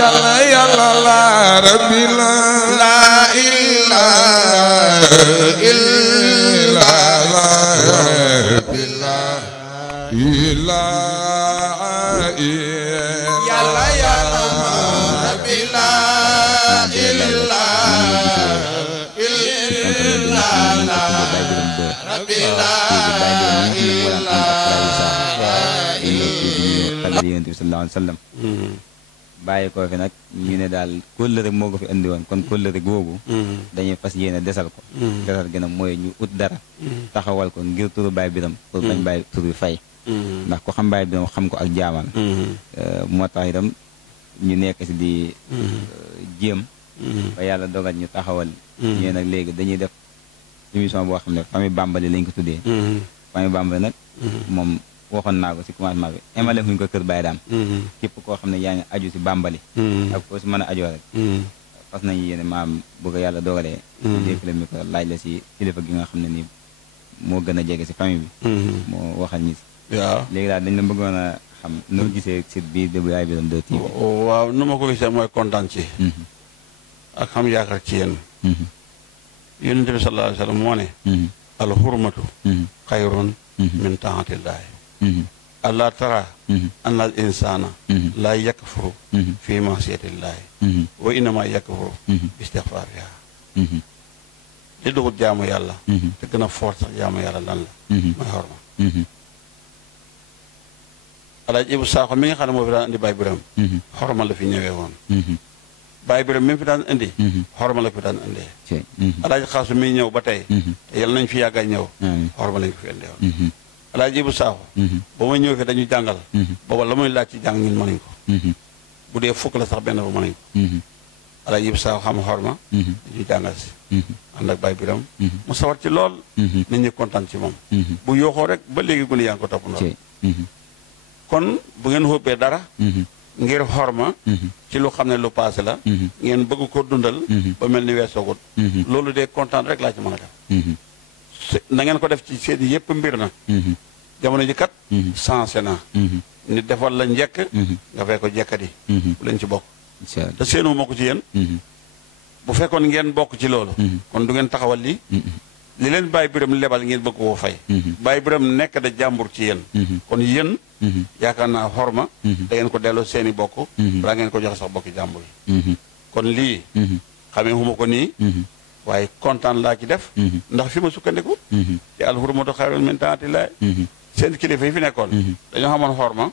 yàlla yàlla la rabbi la ilaha illa la rabbi la ilaha yàlla yàlla rabbi la ilaha illa la rabbi la yonent bi sallallahu alayhi wa sallam bàyyi ko fi nag ñu ne daal kóllëre moo ko fi andi woon kon kóllëre googu dañuy fas yéene desal ko desal gi nag mooy ñu ut dara taxawal ko ngir turu Baye Biram pour bañ bàyyi tur bi fay ndax ko xam Baye Biram xam ko ak jaamal moo tax itam ñu nekk si di jéem ba yàlla dogal ñu taxawal ñu nag léegi dañuy def émission boo xam ne famille Bambali lañ ko tuddee famille Bambali nag moom waxoon naa ko si commencement bi emale fuñ ko kër Baye Dame képp koo xam ne yaa ngi aju si Bambali ak foo si mën a ajoo rek fas nañu yéene maam bu ko yàlla dogalee dékk la mi ko laaj la si kilifa gi nga xam ne nii moo gën a jege si famille bi moo waxal ñi si waaw léegi daal dañ la bëggoon a xam noo gisee site bii de Baye Biram 2 TV waaw nu ma ko gisee mooy kontaan ci ak xam yaakaar ci yéen yonent bi sallallahu alayhi wa sallam moo ne al hurmatu xayrun min taatillaahi allah tara anna al insana la yakfuru fi masiyatillaahi wa innama yakfuru bi istixfaariha li dugut jaamu yàlla te gën a fort sax jaamu yàlla lan la mooy xorma alaaj Ibu Saaxo mi nga xam ne moo fi daan indi Baye Biram xorma la fi ñëwee woon Baye Biram mi fi daan indi xorma la fi daan indee alaaj Xaasu mi ñëw ba tey te yàlla nañ fi yàgga ñëw xorma lañ ko fi indee woon alaaji Ibu Saaxo ba ma ñëw fi dañu jàngal booba la muy laaj ci jàng ñun mënuñ ko bu dee fukk la sax benn ba mënuñ ko alaaji Ibu Saaxo xam xorma dañuy jàngal si ànd ak Baye Biram mu sawar ci lool nit ñi kontaan ci moom bu yooxoo rek ba léegi gune yaa ngi ko topp lool kon bu ngeen xóbbee dara ngir xorma ci lu xam ne lu paase la ngeen bëgg ko dundal ba mel ni weesoogut loolu de kontaan rek laa ci mën a def na ngeen ko def ci seen yëpp mbir na jamono ji kat sensé na nit defal la njekk nga fekk ko jekkadi bu leen ci bokk te seenu moo ko ci yéen bu fekkoon ngeen bokk ci loolu kon du ngeen taxawal li leen Baye Biram lebal ngeen bëgg koo fay Baye Biram nekk da jàmbur ci yéen kon yéen yaakaar naa xorma da ngeen ko delloo seeni bokk balaa ngeen ko joxe sax bokki jàmbur yi kon lii xamee xuma ko nii waaye kontaan laa ci def ndax fi ma sukkandiku te al hurmatu xayrun min taatillaahi seen kilifa yi fi nekkoon dañoo xamoon xorma